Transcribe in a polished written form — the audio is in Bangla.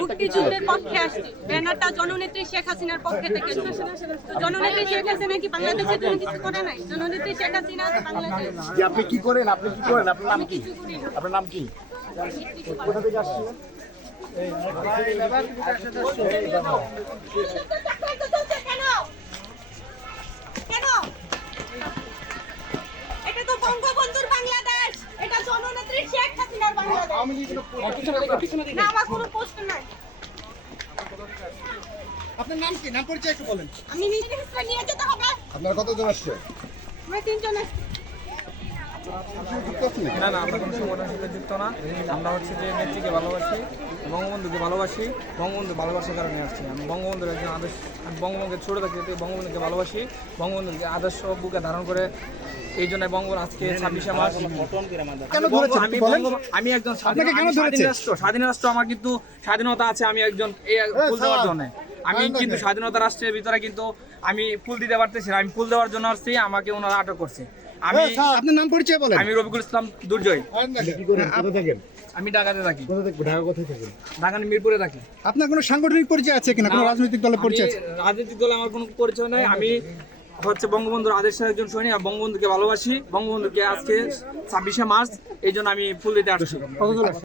মুক্তিযুদ্ধের পক্ষে আসছি। ব্যানারটা জননেত্রী শেখ হাসিনার পক্ষে থেকে। জননেত্রী শেখ হাসিনা কি বাংলাদেশের জন্য কিছু করে নাই? জননেত্রী শেখ হাসিনা তো বাংলাদেশ। যে আপনি কি করেন? আপনি কি করেন? আপনার নাম কি? কিছু করি না। আপনার নাম কি? কোথা থেকে আসছিলেন? কেন? এটা তো বঙ্গবন্ধুর বাংলাদেশ। এটা জননেত্রী শেখ হাসিনার বাংলাদেশ। না, আমার কোনো প্রশ্ন নাই। আপনার নাম কি? নাম পরিচয় একটু বলেন। আমি নিজে নিয়ে যেতে হবে। আপনার কতজন আসছে? আমরা তিনজন আছি। না না, আমরা কোনো সংগঠনের সাথে যুক্ত না। আমরা হচ্ছে যে নেত্রীকে ভালোবাসি, বঙ্গবন্ধুকে ভালোবাসি, বঙ্গবন্ধু ভালোবাসার কারণে আসছি। আমি বঙ্গবন্ধুর একজন আদর্শ, আমি বঙ্গবন্ধুকে ছোটো থাকতে বঙ্গবন্ধুকে ভালোবাসি, বঙ্গবন্ধুকে আদর্শ বুকে ধারণ করে এই জন্য বঙ্গবন্ধু আজকে 26শে মার্চ। কেন ধরেছেন? আমি একজন আপনাকে কেন ধরেছে? স্বাধীন রাষ্ট্র, আমার কিন্তু স্বাধীনতা আছে। আমি একজন এই ফুল দেওয়ার জন্য আমি কিন্তু স্বাধীনতা রাষ্ট্রের ভিতরে কিন্তু আমি ফুল দিতে পারতেছি না। আমি ফুল দেওয়ার জন্য আসছি, আমাকে ওনারা আটক করছে। আপনার নাম পরিচয় বলেন। আমি রফিকুল ইসলাম দুর্জয়। কি করেন? কোথা থাকেন? আমি ঢাকাতে থাকি। কোথা থেকে? ঢাকা কোথায় থাকেন? ঢাকা মিরপুরে থাকি। আপনার কোনো সাংগঠনিক পরিচয় আছে কিনা? কোনো রাজনৈতিক দলের পরিচয় আছে? রাজনৈতিক দলে আমার কোনো পরিচয় নাই। আমি হচ্ছে বঙ্গবন্ধুর আদর্শের একজন সৈনিক, আর বঙ্গবন্ধুকে ভালোবাসি। বঙ্গবন্ধুকে আজকে 26শে মার্চ এই জন্য আমি ফুল দিতে আসছি। কতজন আছে?